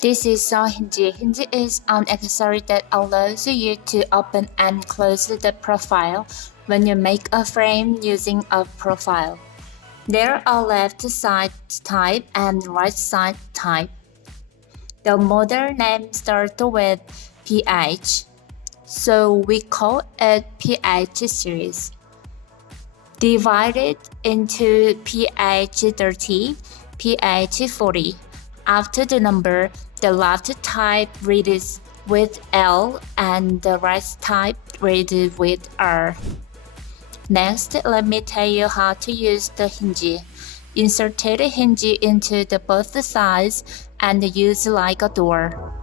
This is Hinge. Hinge is an accessory that allows you to open and close the profile when you make a frame using a profile. There are left side type and right side type. The model name starts with PH, so we call it PH series. Divided into PH 30, PH 40. After the number, the left type reads with L and the right type reads with R. Next, let me tell you how to use the hinge. Insert the hinge into the both sides and use like a door.